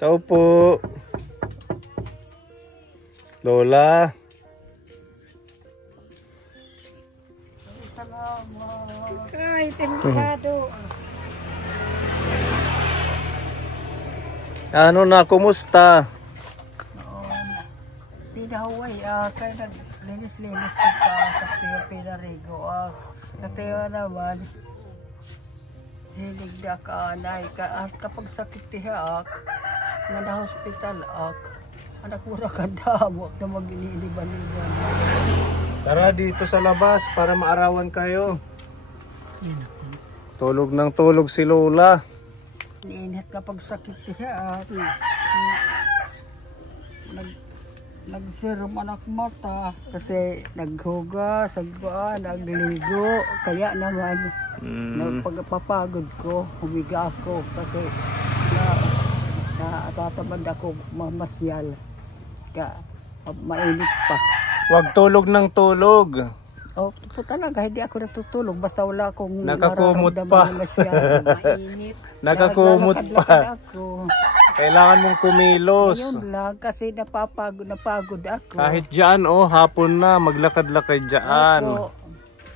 Tao po. Lola. Salamat. Ay, templado. Ano na, kumusta? Pinahaway, kaya naglinis-linis ko pa, katiyo pinarigo. Katiyo naman, hilig na ka, anay ka, at kapag sakit tihaak, nga na hospital ak, anak mo na kadamok na mag-iniliban-liban. Tara dito sa labas para maarawan kayo. Tulog ng tulog si Lola. Niinit kapag sakit tihaak. Nagserum anak mata kasi naghugas, nagligo. Kaya naman, pagpapagod ko, humiga ako kasi natatamad ako mamasyal. Mainit pa. Huwag tulog ng tulog. Oh, talaga, hindi ako natutulog. Basta wala akong nakakumot pa. Mainit. Nakakumot pa. Ako. Kailangan mong kumilos. Ngayon lang, kasi napapagod ako. Kahit dyan, hapon na, maglakad-lakad dyan. Opo.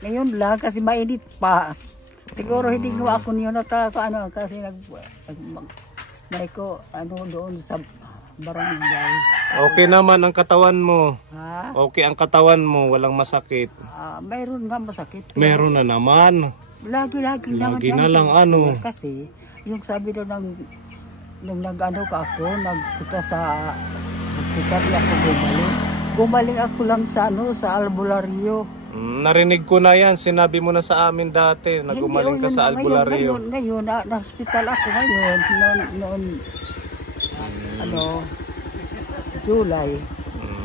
Ngayon lang, kasi mainit pa. Siguro hindi ko ako niyo kasi doon sa barangay. Okay naman ang katawan mo. Ha? Okay ang katawan mo, walang masakit. Mayroon nga masakit. Meron na naman. Lagi na lang ano. Kasi, yung sabi doon nung nag-ano ka ako, nagpunta sa hospital ako gumaling ako lang sa albularyo. Narinig ko na yan, sinabi mo na sa amin dati, nagumaling ka sa albularyo. Ngayon, na-hospital ako ngayon, noon, July,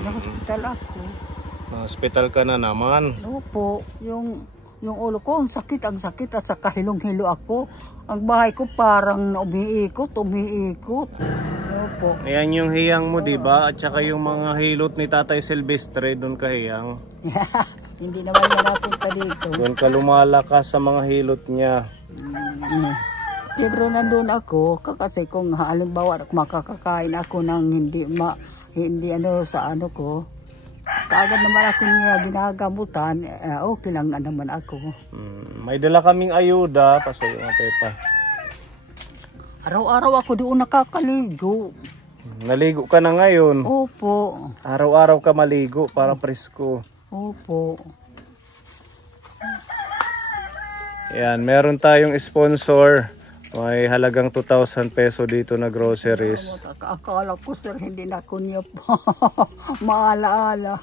na-hospital ako. Na-hospital ka na naman. Opo, yung ulo ko, ang sakit at saka hilong-hilo ako. Ang bahay ko parang umiikot. Opo. Ayan yung hiyang mo, diba? At saka yung mga hilot ni Tatay Silvestre, doon ka hiyang. Hindi naman napunta dito. Doon ka lumalakas sa mga hilot niya. Pero nandun ako, kasi kung halimbawa makakakain ako ng hindi sa ano ko, kaagad naman ako niya ginagamutan, okay lang naman ako. May dala kaming ayuda, pasoy nga Pepa. Araw-araw ako doon nakakaligo. Naligo ka na ngayon? Opo. Araw-araw ka maligo para presko. Opo. Yan, meron tayong sponsor. May halagang 2,000 peso dito na groceries. Akala ko sir, hindi na ko niya maalaala.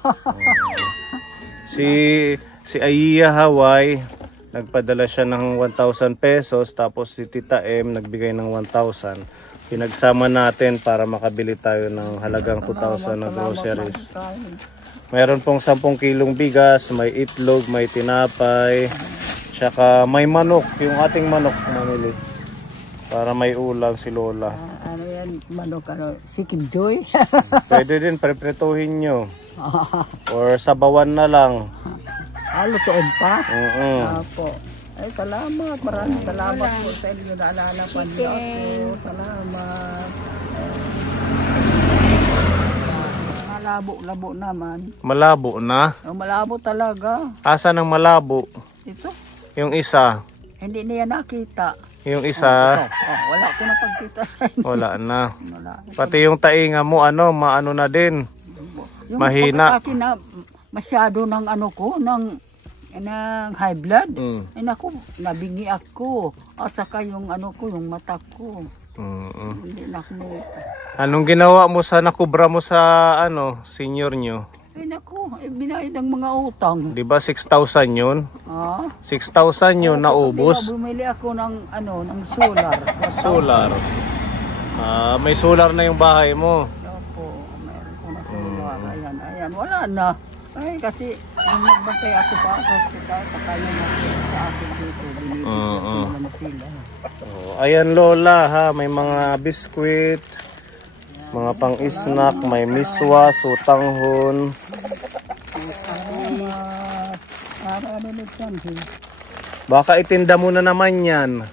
Si Aiya Hawaii, nagpadala siya ng 1,000 pesos. Tapos si Tita M nagbigay ng 1,000. Pinagsama natin para makabili tayo ng halagang 2,000 na groceries. Meron pong 10 kilong bigas, may itlog, may tinapay, tsaka may manok, yung ating manok mamili. Para may ulam si Lola. Ano yan, manok, Sikid Joy? Pwede din, prepretuhin nyo. Or sabawan na lang. Lutoon pa? Opo. Ay, salamat. Maraming salamat po sa inyo. Naalala pa niyo ako. Salamat. Malabo-labo naman. Malabo na? Malabo talaga. Asan ang malabo? Ito? Yung isa? Hindi niya nakita. Yung isa? Wala ko na pagkita sa inyo. Wala na. Pati yung tainga mo, maano na din. Yung mahina. Yung na masyado ng ng high blood. Ay naku, nabingi ako. At saka yung yung mata ko. Hindi na kumita. Anong ginawa mo sa nakubra mo sa senior nyo? Ay naku, binayad ang mga utang. Di ba 6,000 yun? 6,000 yun naubos. Bumili ako ng ng solar. Solar. May solar na yung bahay mo. Opo, mayroon ko na solar. Ayan, wala na. Ay, kasi nung nagbantay ako pa sa hospital, saka yung sa akin dito, binibigyan ko naman sila. Ayan Lola ha, may mga biskwit, mga pang-snack, may miswa, sutanghon. Ano Baka itinda mo na naman yan.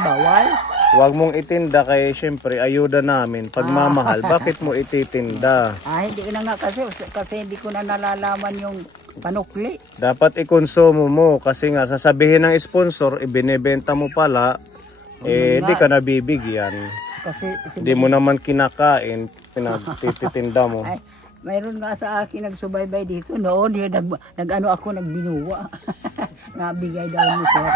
Bawal? Huwag mong itinda kay syempre ayuda namin. Pagmamahal, bakit mo ititinda? Hindi na nga kasi hindi ko na nalalaman yung panukli. Dapat ikonsumo mo kasi nga sasabihin ng sponsor, ibinebenta mo pala, di ka nabibigyan. Kasi Hindi mo naman kinakain, pinagtititinda mo. ay, mayroon nga sa akin nagsubaybay dito. Noon, nagbinuwa. Nabigay daw ni sir.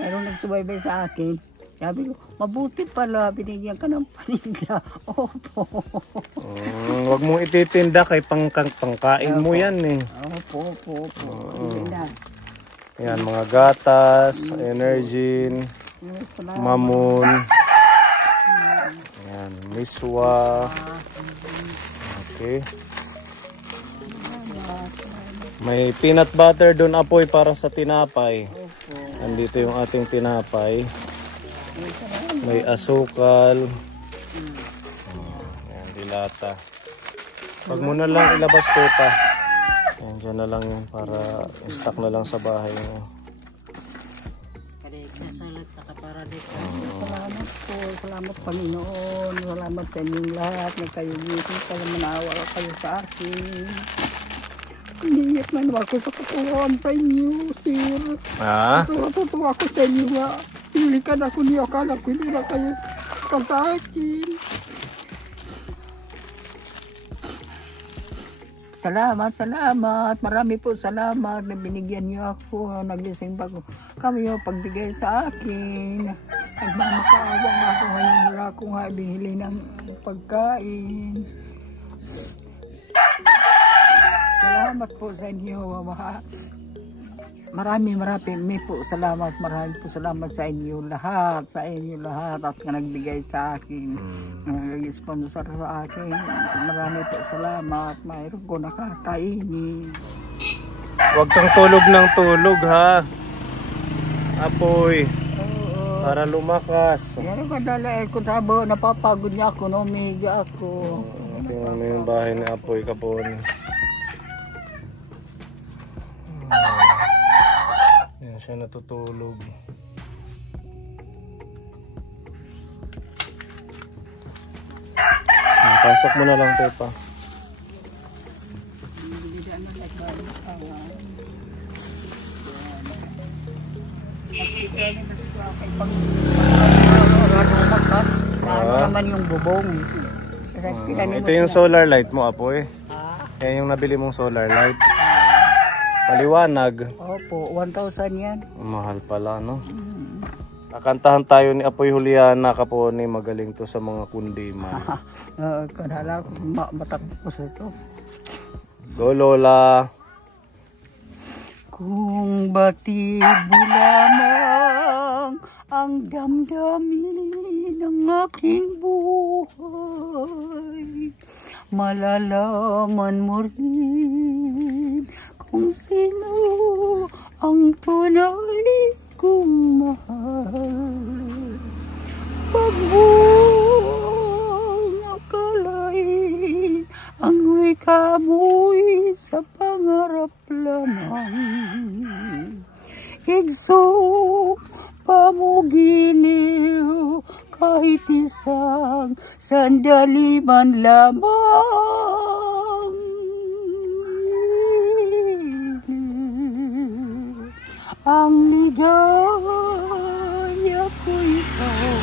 Mayroon nagsubaybay sa akin. Sabi ko, mabuti pala, binigyan ka ng paninda. Opo. Huwag mong ititinda kay pangkain mo yan eh. Opo. Hindi na. Yan, mga gatas, Energin, Mamon, yan, Miswa. Okay. May peanut butter doon, Apoy, para sa tinapay. Andito yung ating tinapay. May asukal. Ayan, dilata. Pag mo na lang ilabas ko pa. Ayan, dyan na lang yun para stock na lang sa bahay mo. Salamat po. Salamat Panginoon. Salamat sa inyong lahat. Nagkayugitin sa manawa kayo sa akin. Hinihingi man ako sa katuwaan sa inyo, sir. Natutuwa ako sa inyo nga. Sinilikan ako niyo. Akala ko hindi na kayo sa akin. Salamat. Marami po salamat na binigyan niyo ako. Naglising pa ko. Kami yung pagbigay sa akin. Nagmamakaawa nga ako ngayon. Wala ko nga binili ng pagkain. Salamat po sa inyo. Marami po salamat. Marami po salamat sa inyo lahat. At nagbigay sa akin. Nag-sponsor sa akin. Marami po salamat. Mayroon ko nakakainin. Huwag kang tulog ng tulog, ha? Apoy. Para lumakas. Meron ka dala ko tabo. Napapagod niya ako. Umiga ako. Tingnan mo yung bahay ni Apoy Kapon. Yan siya natutulog. Pasok mo na lang, Pepa. Naman yung bubong. Ito yung solar light mo, Apoy. Yan yung nabili mong solar light. Maliwanag. Opo, 1,000 yan. Mahal pala, no? Kakantahan tayo ni Apoy Juliana Kapon, magaling to sa mga kundiman. Kanala ko matapos ito. Go, Lola. Kung batibo lamang ang damdamin ng aking buhay, malalaman mo rin kung sino ang tunay kong mahal. Pagbuong akalain ang wika mo'y sa pangarap lamang. Igsok pamugiliw kahit isang sandali man lamang. Ang ligaya ko ikaw,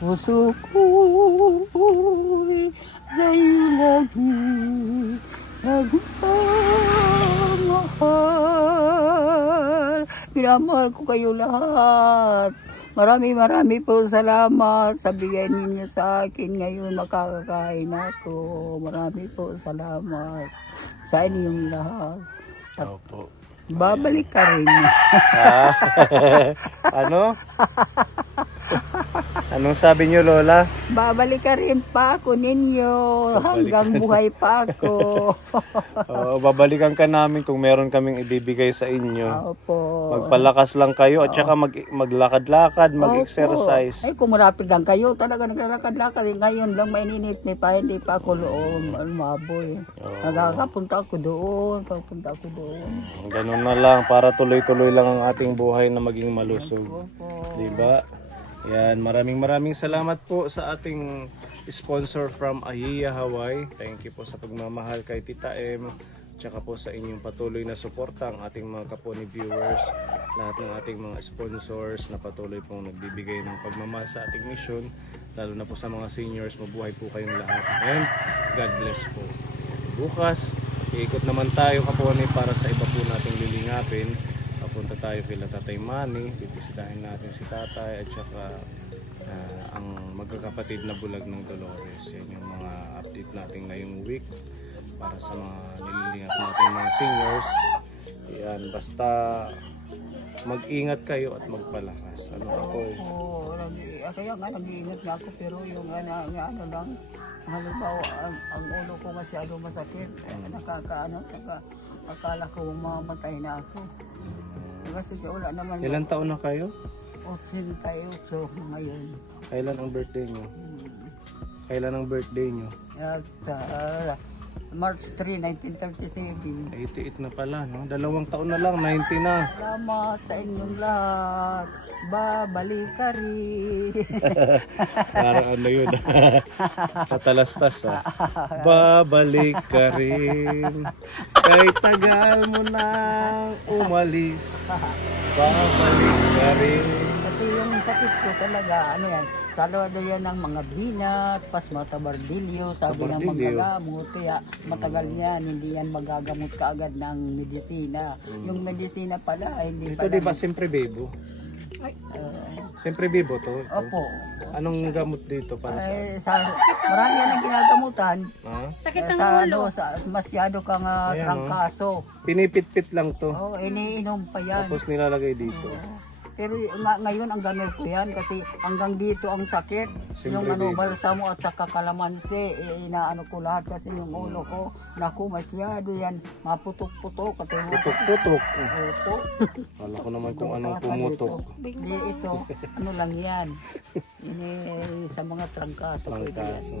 puso ko'y sa'yo lagi nagmamahal. Pinamahal ko kayo lahat. Marami po salamat sa bigay ninyo sa akin. Ngayon makakakain ako. Marami po salamat sa inyong lahat. At Opo. babalik ka rin. Ano? Anong sabi niyo, Lola? Babalik ka rin pa ako ninyo hanggang buhay pa ako. Oo, babalikan ka namin kung meron kaming ibibigay sa inyo. Opo. Magpalakas lang kayo at saka maglakad-lakad, mag-exercise. Ay, kung malapit lang kayo, talaga naglalakad-lakad. Ngayon lang maininit ni pa, hindi pa ako loob, maboy. Nagkakapunta ako doon, Ganun na lang, para tuloy-tuloy lang ang ating buhay na maging malusog. Opo. Diba? Yan, maraming salamat po sa ating sponsor from Aiya, Hawaii. Thank you po sa pagmamahal kay Tita M. Tsaka po sa inyong patuloy na suporta, ang ating mga kaponi viewers, lahat ng ating mga sponsors na patuloy pong nagbibigay ng pagmamahal sa ating mission, lalo na po sa mga seniors. Mabuhay po kayong lahat and God bless po. Bukas, iikot naman tayo kaponi para sa iba po nating lilingapin. Papunta tayo kay Tatay Manny, bibisitahin natin si Tatay at saka ang magkakapatid na bulag ng Dolores. Yan yung mga update natin ngayong week para sa mga nililingap natin mga seniors. Yan, basta mag-ingat kayo at magpalakas. Ano ako eh? Oo, kaya nga nag-iingat nga ako, pero yung ano lang, halimbawa ang ulo ko masyado masakit, akala ko mamatay na ako. Kasi wala naman. Ilan taon na kayo? 88 ngayon. Kailan ang birthday nyo? Kailan ang birthday nyo? March 3, 1937. 88 na pala, no? 2 taon na lang, 90 na. Salamat sa inyong lahat. Babalik ka rin. Parang ano yun? Patalastas, ha? Babalik ka rin. Kay tagal mo nang umalis. Babalik ka rin. Kasi yung sakit ko talaga, ano yan, salado yan ng mga binat, pasma tabardilyo, sabi ng magagamot, kaya matagal yan, hindi yan magagamot kaagad ng medisina. Yung medisina pala, hindi ito pala. Ito di ba sempre bebo? Sempre bebo to? Opo. Anong gamot dito para sa? Marami yan ang ginagamutan. Sakit ng ulo. Masyado kang trangkaso. Pinipit-pit lang to. Oo, iniinom pa yan. Tapos nilalagay dito. Pero ngayon ang ganun ko yan kasi hanggang dito ang sakit. Siyempre yung ano, dito. balsamo at saka kalamansi, inaano ko lahat kasi yung ulo ko, naku, masyado yan, maputok-putok. Putok-putok. Opo. Kala ko naman kung anong pumutok. Hindi ito, ano lang yan. Ini sa mga trangkaso. Trangkaso.